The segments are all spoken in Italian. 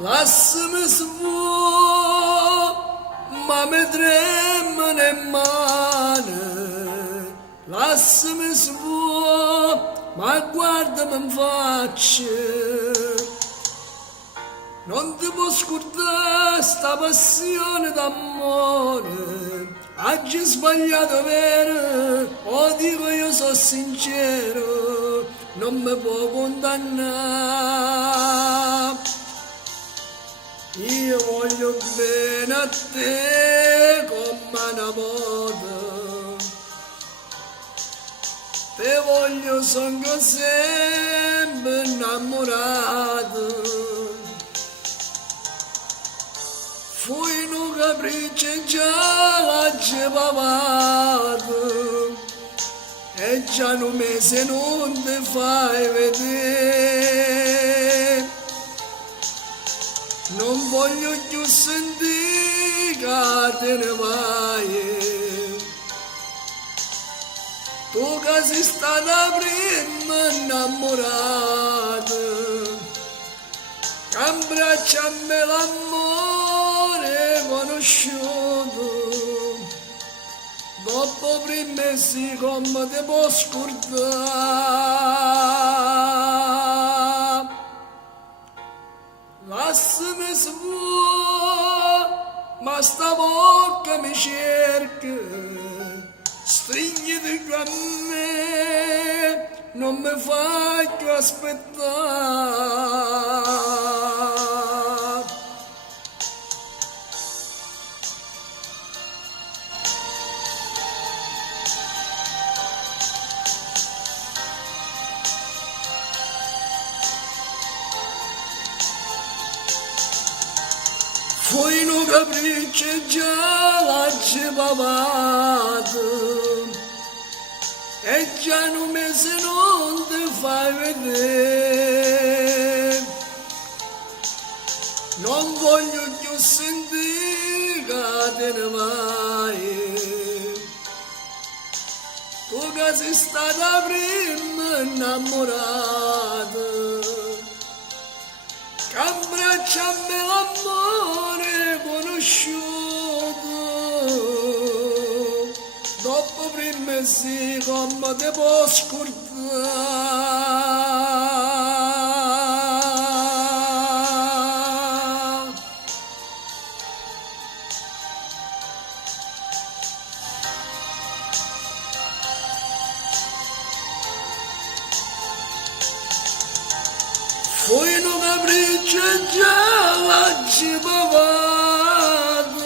Lasciami su, ma mi tremano in mano. Lasciami su, ma guardami in faccia. Non ti può scordare sta passione d'amore. Oggi sbagliato vero, o dico io sono sincero, non mi può condannare. Io voglio bene a te come una moda, te voglio sono sempre innamorato. Fui un capriccio già la pavato e già un mese non ti fai vedere. Non voglio più sentire che te ne vai. Tu che sei stata prima innamorata, che abbracciami l'amore conosciuto. Dopo prima si come ti può scordare. Lasciami su, ma sta bocca mi cerca, stringiti con me, non mi fai più aspettare. Fui un capriccio già la pavato e già un mese non ti fai vedere. Non voglio più sentire che te ne vai. Tu che sei stata prima innamorata, che abbracciami l'amore conosciuto. Dopo prima sì, come ti può scordare. Fui un capriccio già la pavato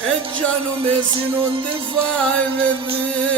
e già un mese non ti fai vedere.